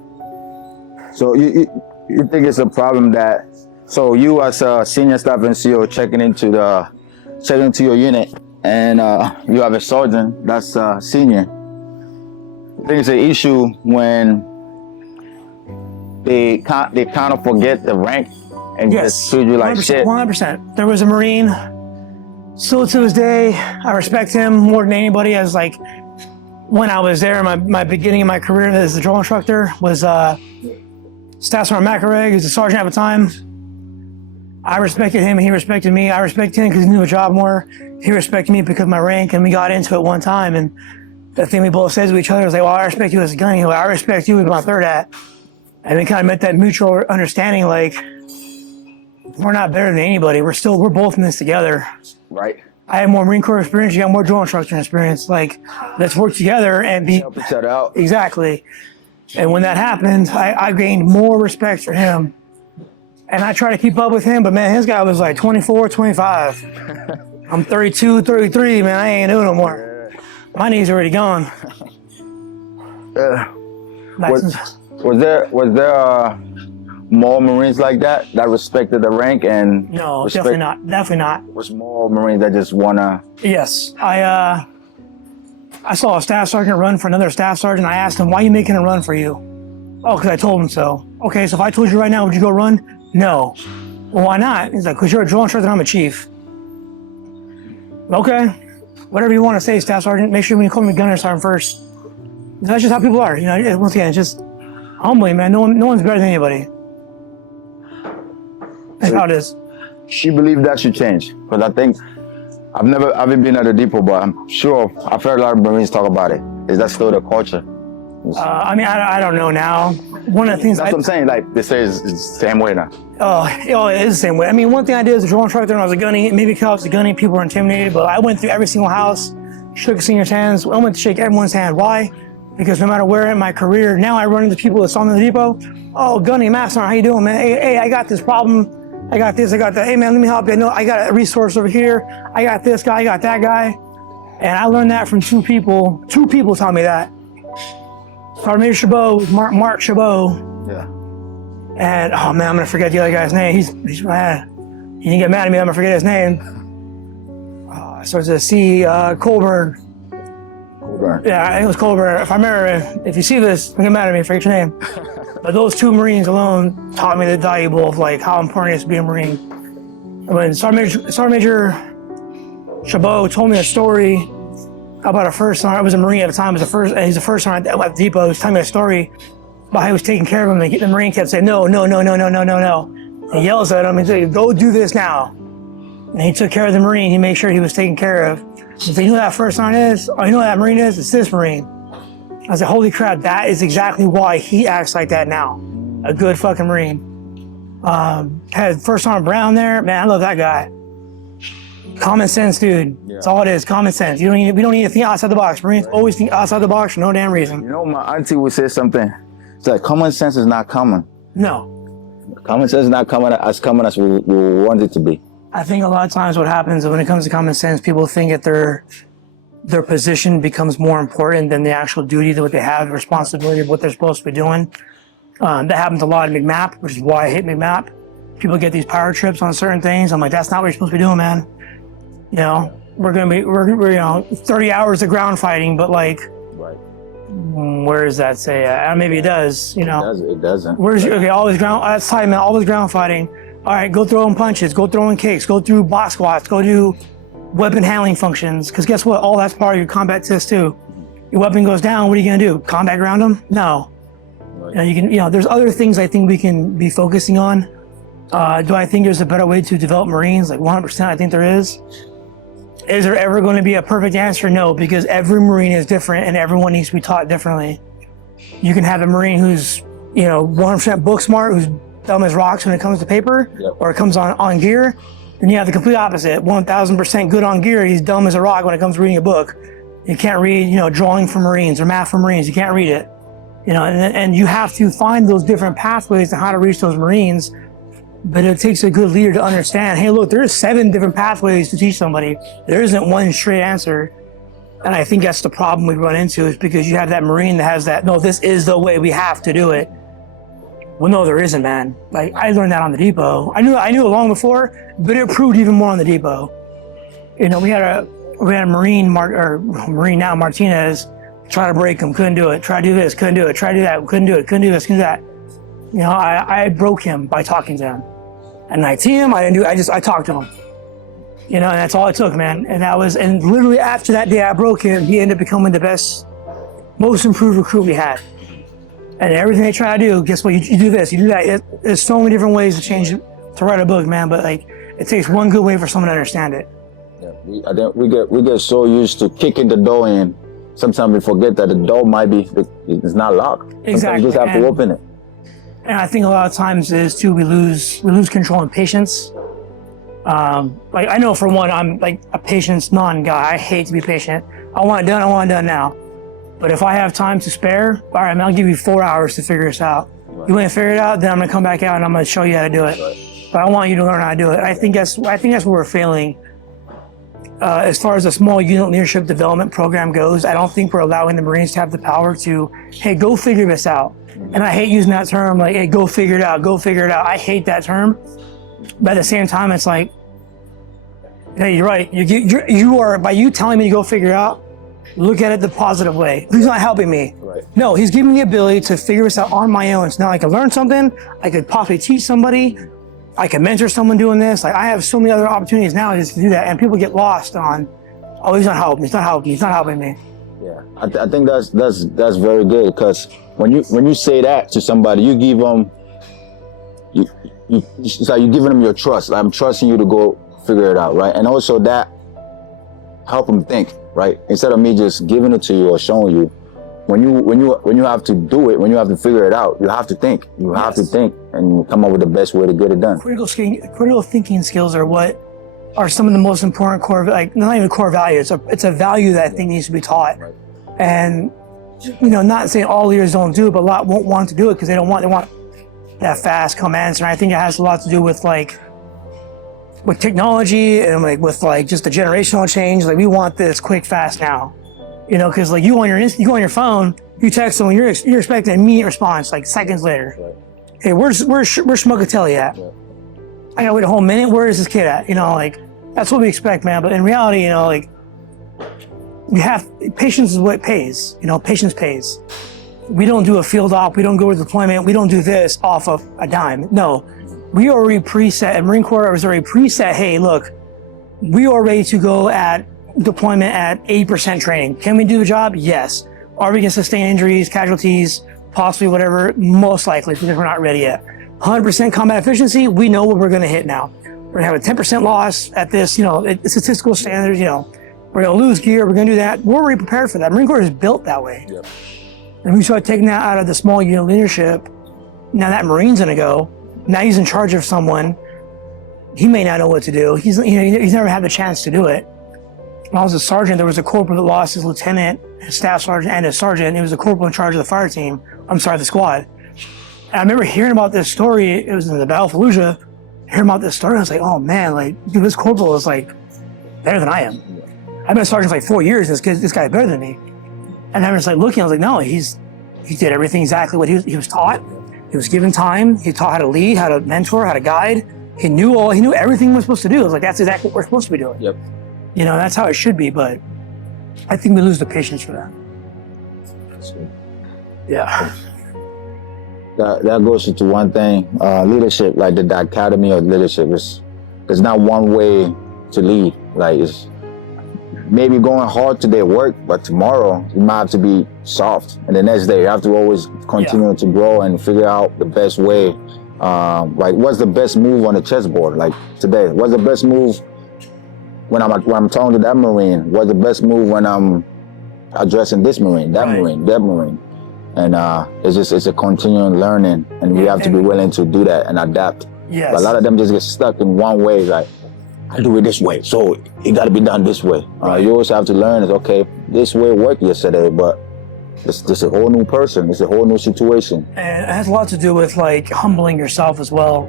So you think it's a problem that, so you as a senior staff NCO checking into your unit, and you have a sergeant that's senior. I think it's an issue when they kind of forget the rank and just treat you like 100%, shit. 100%. There was a Marine, still to this day, I respect him more than anybody. As when I was there, my beginning of my career as a drill instructor was Staff Sergeant McAreg, who's a sergeant at the time. I respected him and he respected me. I respected him because he knew the job more. He respected me because of my rank, and we got into it one time. And the thing we both said to each other was well, I respect you as a gunny. He was I respect you as my 3rd hat. And we kind of met that mutual understanding, we're not better than anybody. We're both in this together. Right. I have more Marine Corps experience. You have more drill instruction experience. Let's work together and Help each other out. Exactly. And when that happened, I gained more respect for him. And I try to keep up with him, but man, his guy was 24, 25. I'm 32, 33, man, I ain't doing no more. My knee's already gone. Was there more Marines like that respected the rank and No, definitely not. Was more Marines that just wanna? Yes, I saw a staff sergeant run for another staff sergeant. I asked him, why are you making a run for you? Oh, because I told him so. Okay, so if I told you right now, would you go run? No. Well, why not? He's like, because you're a drill instructor and I'm a chief. Okay, whatever you want to say, staff sergeant, make sure when you call me gunner sergeant first. That's just how people are, once again, it's just humbling, man. No one's better than anybody. That's how it is. She believed that should change, because I think I haven't been at the depot, but I'm sure I've heard a lot of Marines talk about it. Is that still the culture? I don't know now. One of the things that's what I'm saying. They say it's the same way now. Oh, it is the same way. One thing I did as a drill instructor when I was a gunny, maybe because I was a gunny, people were intimidated, but I went through every single house, shook a senior's hands. I went to shake everyone's hand. Why? Because no matter where in my career, now I run into people that saw me in the depot. Oh, gunny, master, how you doing, man? Hey, I got this problem. I got this, I got that. Hey, man, let me help you. I know I got a resource over here. I got this guy, I got that guy. And I learned that from 2 people. 2 people taught me that. Sergeant Chabot, Mark Chabot. Yeah. And, oh man, I'm gonna forget the other guy's name. He's mad. He didn't get mad at me, I'm gonna forget his name. Starts with a C, Colburn. Coburn. Yeah, I think it was Colbert. If I remember, if you see this, don't get mad at me, forget your name. But those 2 Marines alone taught me the valuable of like how important it is to be a Marine. When Sergeant Major Chabot told me a story about a first sergeant, I was a Marine at the time, he's the first sergeant at the depot. He was telling me a story about how he was taking care of him. The Marine kept saying, no. And he yells at him, he said, go do this now. And he took care of the Marine, he made sure he was taken care of. He said, you know what that first sergeant is? Oh, you know what that Marine is? It's this Marine. I said, holy crap, that is exactly why he acts like that now. A good fucking Marine. Had First Sergeant Brown there, man, I love that guy. Common sense, dude. Yeah. That's all it is, common sense. We don't need to think outside the box. Marines always think outside the box for no damn reason. You know, my auntie would say something. It's like, common sense is not common. No. Common sense is not common as we want it to be. I think a lot of times what happens when it comes to common sense, people think that their position becomes more important than the actual duty that what they have, the responsibility of what they're supposed to be doing. That happens a lot in McMap, which is why I hate McMap. People get these power trips on certain things. I'm like, that's not what you're supposed to be doing, man. You know, we're 30 hours of ground fighting, but like, right. Where does that say? Maybe it does, you know. It doesn't. Okay, all this ground, that's time, man, all this ground fighting. All right, go throwing punches, go throwing kicks, go through box squats, go do weapon handling functions. Because guess what? All that's part of your combat test too. Your weapon goes down, what are you gonna do? Combat ground them? No. Right. You know, there's other things I think we can be focusing on. Do I think there's a better way to develop Marines? Like 100%, I think there is. Is there ever going to be a perfect answer? No, because every Marine is different and everyone needs to be taught differently. You can have a Marine who's, 100% book smart, who's dumb as rocks when it comes to paper, yep, or it comes on gear. Then you have the complete opposite, 1000% good on gear, he's dumb as a rock when it comes to reading a book. You can't read, drawing for Marines or math for Marines, you can't read it. And you have to find those different pathways to how to reach those Marines. But it takes a good leader to understand, hey, look, there's 7 different pathways to teach somebody. There isn't one straight answer. And I think that's the problem we run into, is because you have that Marine that has that, no, this is the way, we have to do it. Well, no, there isn't, man. Like, I learned that on the depot. I knew it long before, but it proved even more on the depot. We had a Marine, Marine now, Martinez, try to break him, couldn't do it. Try to do this, couldn't do it. Try to do that, couldn't do it, couldn't do this, couldn't do that. I broke him by talking to him. And I team him, I talked to him. And that's all it took, man. And literally after that day I broke him, he ended up becoming the best, most improved recruit we had. And everything they try to do, guess what? You do this, you do that. There's so many different ways to write a book, man. But like, it takes one good way for someone to understand it. Yeah, I think we get so used to kicking the door in. Sometimes we forget that the door it's not locked. Exactly. Sometimes you just have to open it. And I think a lot of times is too, we lose control and patience. Like, I know for one, I'm like a patience non-guy. I hate to be patient. I want it done now. But if I have time to spare, all right, man, I'll give you 4 hours to figure this out. Right. You want to figure it out, then I'm gonna come back out and I'm gonna show you how to do it. Right. But I want you to learn how to do it. I think that's where we're failing. As far as the small unit leadership development program goes, I don't think we're allowing the Marines to have the power to, hey, go figure this out. And I hate using that term, like, hey, go figure it out, go figure it out. I hate that term. But at the same time, it's like, hey, you're right. You are, by you telling me to go figure it out, look at it the positive way. He's not helping me. Right. No, he's giving me the ability to figure this out on my own. So now I can learn something. I could possibly teach somebody. I can mentor someone doing this. Like, I have so many other opportunities now just to do that. And people get lost on, oh, he's not helping me. He's not helping me. Yeah, I think that's very good, because when you say that to somebody, you give them, it's like you're giving them your trust. Like, I'm trusting you to go figure it out, right? And also that help them think, right? Instead of me just giving it to you or showing you, when you have to do it, when you have to figure it out, you have to think. You have to think and come up with the best way to get it done. Critical thinking skills are some of the most important core, like, not even core values. It's a value that I think needs to be taught. Right. And not saying all leaders don't do it, but a lot won't want to do it because they want that fast command answer. And I think it has a lot to do with with technology and with just the generational change. Like, we want this quick, fast now. Because like you go on your phone, you text someone, you're expecting an immediate response, like seconds later. Right. Hey, where's Schmuckatelli at? Right. I gotta wait a whole minute. Where is this kid at? That's what we expect, man. But in reality, patience is what pays. Patience pays. We don't do a field op. We don't go to deployment. We don't do this off of a dime. No, we already preset, and Marine Corps was already preset. Hey, look, we are ready to go at deployment at 80% training. Can we do the job? Yes. Are we going to sustain injuries, casualties, possibly whatever? Most likely, because we're not ready yet. 100% combat efficiency, we know what we're going to hit now. We're going to have a 10% loss at this, statistical standards, we're going to lose gear, we're going to do that. We're already prepared for that. Marine Corps is built that way. Yep. And we start taking that out of the small unit leadership. Now that Marine's going to go. Now he's in charge of someone. He may not know what to do. He's never had the chance to do it. When I was a sergeant, there was a corporal that lost his lieutenant, his staff sergeant, and his sergeant. He was the corporal in charge of the fire team. The squad. And I remember hearing about this story. It was in the Battle of Fallujah. Hearing about this story, I was like, oh man, dude, this corporal is better than I am. I've been a sergeant for 4 years. This guy's better than me. And I was looking, I was like, no, he did everything exactly what he was taught. He was given time. He taught how to lead, how to mentor, how to guide. He knew everything he was supposed to do. It was that's exactly what we're supposed to be doing. Yep. That's how it should be, but I think we lose the patience for that. That's good. Yeah. That goes into one thing, leadership, the dichotomy of leadership there's not one way to lead. It's maybe going hard today at work, but tomorrow you might have to be soft. And the next day you have to always continue to grow and figure out the best way. What's the best move on the chessboard? Today, what's the best move when I'm talking to that Marine? What's the best move when I'm addressing this Marine, that Marine, that Marine? And it's a continuing learning, and we have to be willing to do that and adapt. Yes. But a lot of them just get stuck in one way, I do it this way, so it got to be done this way. You always have to learn, okay, this way worked yesterday, but it's a whole new person, it's a whole new situation. And it has a lot to do with humbling yourself as well.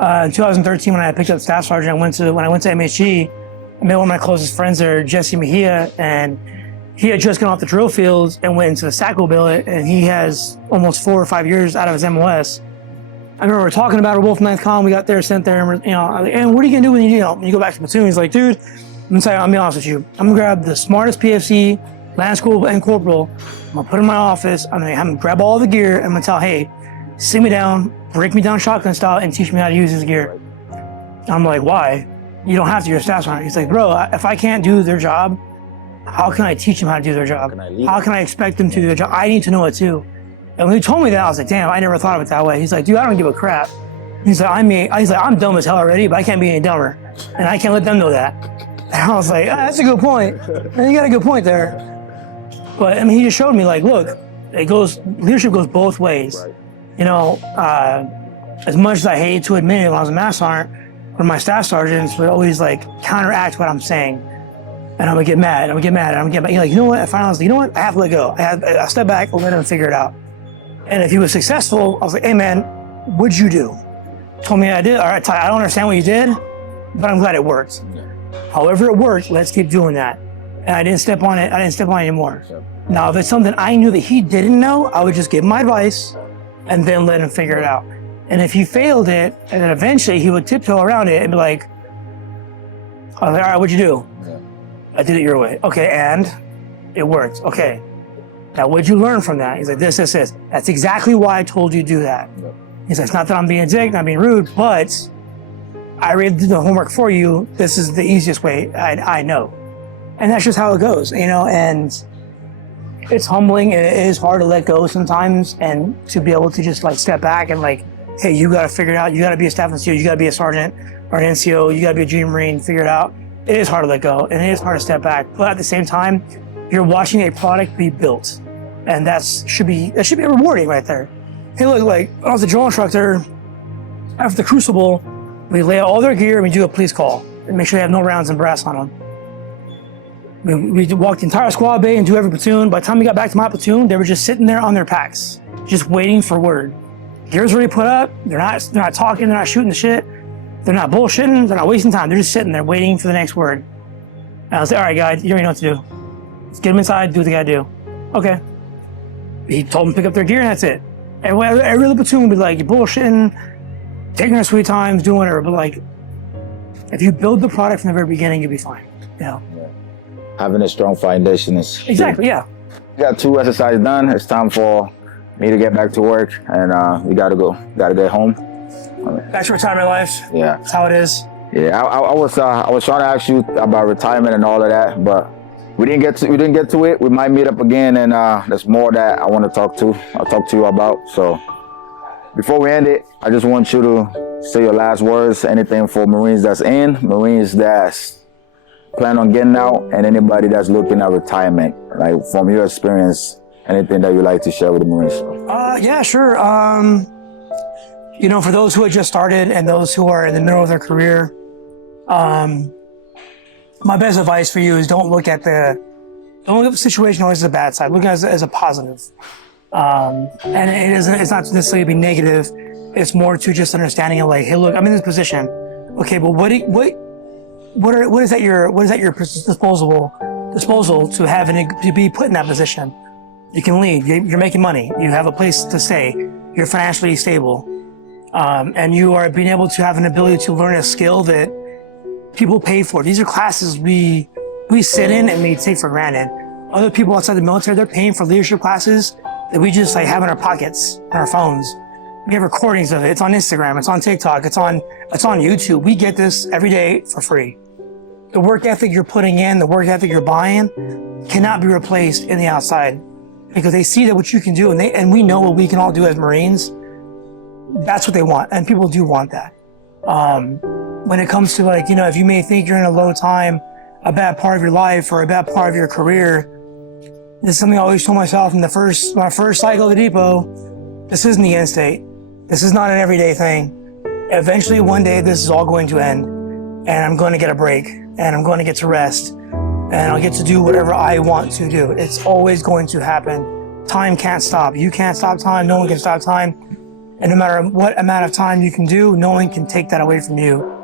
In 2013, when I picked up staff sergeant, when I went to MHG, I met one of my closest friends there, Jesse Mejia, and he had just gone off the drill field and went into the SACO billet, and he has almost 4 or 5 years out of his MOS. I remember we were talking about our Wolf 9th Con. We got there, sent there, and and what are you gonna do when you go back to platoon? He's like, dude, I'll be honest with you. I'm gonna grab the smartest PFC, Lance Corporal, and Corporal. I'm gonna put him in my office. I'm gonna have him grab all the gear. I'm gonna tell, hey, sit me down, break me down shotgun style, and teach me how to use his gear. I'm like, why? You don't have to. You're a staff sergeant. He's like, bro, if I can't do their job, how can I teach them how to do their job? How can I expect them to do their job? I need to know it too. And when he told me that, I was like, damn, I never thought of it that way. He's like, dude, I don't give a crap. He's like, I'm dumb as hell already, but I can't be any dumber. And I can't let them know that. And I was like, that's a good point. And you got a good point there. But he just showed me look, leadership goes both ways. As much as I hate to admit it when I was a mass sergeant, or my staff sergeants would always counteract what I'm saying. And I would get mad, You're you know what? I finally was like, you know what? I have to let go. I step back and let him figure it out. And if he was successful, I was like, hey man, what'd you do? Told me I did. All right, I don't understand what you did, but I'm glad it worked. However it worked, let's keep doing that. And I didn't step on it anymore. Now, if it's something I knew that he didn't know, I would just give him my advice and then let him figure it out. And if he failed it, and then eventually he would tiptoe around it and be like, all right, what'd you do? I did it your way. Okay, and it worked. Okay. Now, what'd you learn from that? He's like, this. That's exactly why I told you to do that. He's like, it's not that I'm being a dick, not being rude, but I already did the homework for you. This is the easiest way I know. And that's just how it goes, and it's humbling. It is hard to let go sometimes, and to be able to just step back and hey, you got to figure it out. You got to be a staff NCO. You got to be a sergeant or an NCO. You got to be a junior Marine. Figure it out. It is hard to let go, and it is hard to step back. But at the same time, you're watching a product be built, and that should be rewarding right there. Hey, look, when I was a drill instructor, after the Crucible, we lay out all their gear and we do a police call and make sure they have no rounds and brass on them. We walk the entire squad bay and do every platoon. By the time we got back to my platoon, they were just sitting there on their packs, just waiting for word. Gear's already put up. They're not talking. They're not shooting the shit. They're not bullshitting. They're not wasting time. They're just sitting there waiting for the next word. And I was like, all right, guys, you already know what to do. Let's get them inside, do what they gotta do. Okay. He told them to pick up their gear, and that's it. And every other platoon would be like, you're bullshitting, taking our sweet times, doing whatever. But if you build the product from the very beginning, you'll be fine. having a strong foundation is Exactly, yeah. got 2 exercises done. It's time for me to get back to work, and we gotta go. Gotta get home. Back to retirement life. Yeah, That's how it is. yeah. I was trying to ask you about retirement and all of that, but we didn't get to it. We might meet up again, and there's more that I want to talk to. I'll talk to you about. So before we end it, I just want you to say your last words. Anything for Marines that's in, Marines that's plan on getting out, and anybody that's looking at retirement, like from your experience, anything that you like to share with the Marines. Yeah, sure. You know, for those who have just started and those who are in the middle of their career, my best advice for you is don't look at the situation always as a bad side. Look at it as a positive. And it's not necessarily to be negative. It's more to just understanding of like, hey, look, I'm in this position. Okay, but what is at your disposal to to be put in that position? You can lead. You're making money. You have a place to stay. You're financially stable, and you are being able to have an ability to learn a skill that people pay for. These are classes we sit in and we take for granted. Other people outside the military, they're paying for leadership classes that we just like have in our pockets, on our phones. We have recordings of it. It's on Instagram. It's on TikTok. It's on YouTube. We get this every day for free. The work ethic you're putting in, the work ethic you're buying, cannot be replaced in the outside, because they see that what you can do, and we know what we can all do as Marines. That's what they want, and people do want that. When it comes to like, you know, if you may think you're in a low time, a bad part of your life or a bad part of your career, this is something I always told myself in my first cycle of the depot. This isn't the end state. This is not an everyday thing. Eventually, one day, this is all going to end, and I'm going to get a break, and I'm going to get to rest, and I'll get to do whatever I want to do. It's always going to happen. Time can't stop. You can't stop time. No one can stop time. And no matter what amount of time you can do, no one can take that away from you.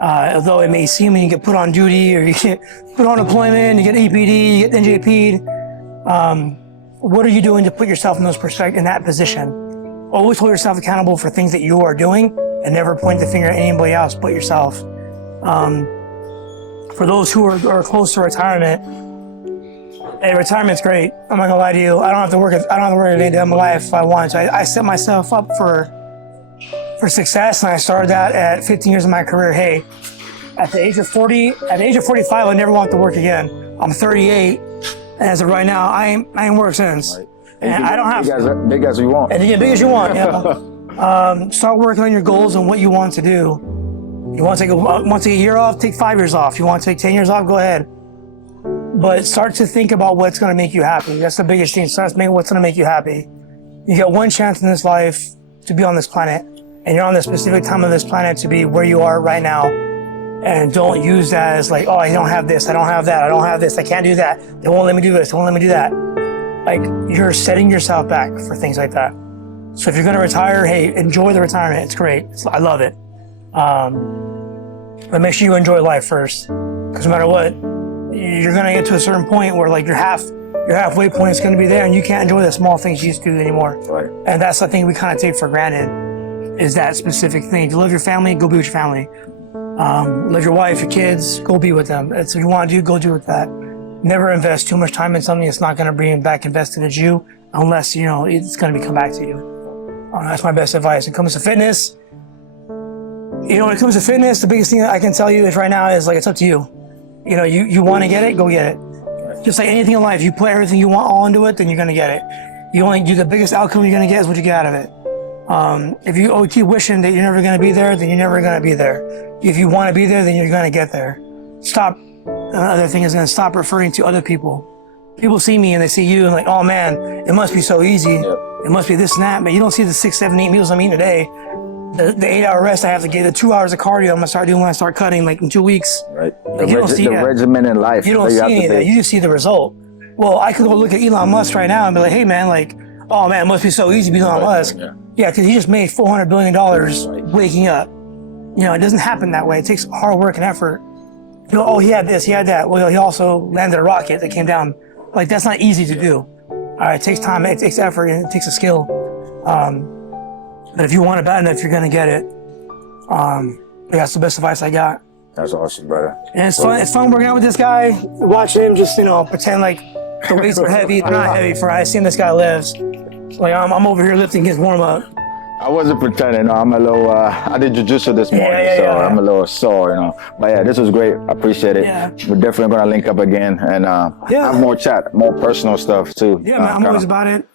Although it may seem when you get put on duty or you get put on deployment, you get APD, you get NJP'd, what are you doing to put yourself in that position? Always hold yourself accountable for things that you are doing and never point the finger at anybody else but yourself. For those who are close to retirement, hey, retirement's great. I'm not gonna lie to you. I don't have to work a day in my life if I want to. I set myself up for success, and I started that at 15 years of my career. Hey, at the age of 45, I never want to work again. I'm 38, and as of right now, I ain't worked since. Right. And I don't have big as you want. And you get big as you want. Yeah. Start working on your goals and what you want to do. You want to take a year off? Take 5 years off. You want to take 10 years off? Go ahead. But start to think about what's going to make you happy. That's the biggest thing. Start thinking what's going to make you happy. You get one chance in this life to be on this planet, and you're on this specific time on this planet to be where you are right now. And don't use that as like, oh, I don't have this, I don't have that, I don't have this, I can't do that. They won't let me do this, they won't let me do that. Like, you're setting yourself back for things like that. So if you're going to retire, hey, enjoy the retirement. It's great. I love it. But make sure you enjoy life first, because no matter what, you're going to get to a certain point where like your halfway point is going to be there, and you can't enjoy the small things you used to do anymore. Right. And that's the thing we kind of take for granted, is that specific thing. If you love your family, go be with your family. Love your wife, your kids, go be with them. That's what you want to do, go do with that. Never invest too much time in something that's not going to bring back invested in you, unless, you know, it's going to come back to you. That's my best advice. When it comes to fitness, when it comes to fitness, the biggest thing that I can tell you is right now is like, it's up to you. You want to get it, go get it. Just like anything in life, you put everything you want all into it, then you're going to get it. You only do the biggest outcome you're going to get is what you get out of it. If you keep wishing that you're never going to be there, then you're never going to be there. If you want to be there, then you're going to get there. Another thing is going to stop referring to other people. People see me and they see you and like, oh man, it must be so easy. It must be this and that, but you don't see the 6, 7, 8 meals I'm eating a day. The 8-hour rest I have to get, the 2 hours of cardio I'm going to start doing when I start cutting like in 2 weeks. Right. Like, you don't see the regimen in life. You don't see any of that. You just see the result. Well, I could go look at Elon Musk right now and be like, hey man, like, oh man, it must be so easy to be Elon Musk. Yeah, because he just made $400 billion waking up. It doesn't happen that way. It takes hard work and effort. Oh, he had this, he had that. Well, he also landed a rocket that came down. Like, that's not easy to do. All right, it takes time, it takes effort, and it takes a skill. But if you want it bad enough, you're going to get it. That's the best advice I got. That's awesome, brother. And it's fun. It's fun working out with this guy. Watching him just, pretend like the weights are heavy. They're not heavy for I seen this guy lives. Like I'm over here lifting his warm up. I wasn't pretending. No, I'm a little. I did jujitsu this morning, I'm a little sore. But yeah, this was great. I appreciate it. Yeah. We're definitely gonna link up again and have more chat, more personal stuff too. Yeah, man, I'm always about it.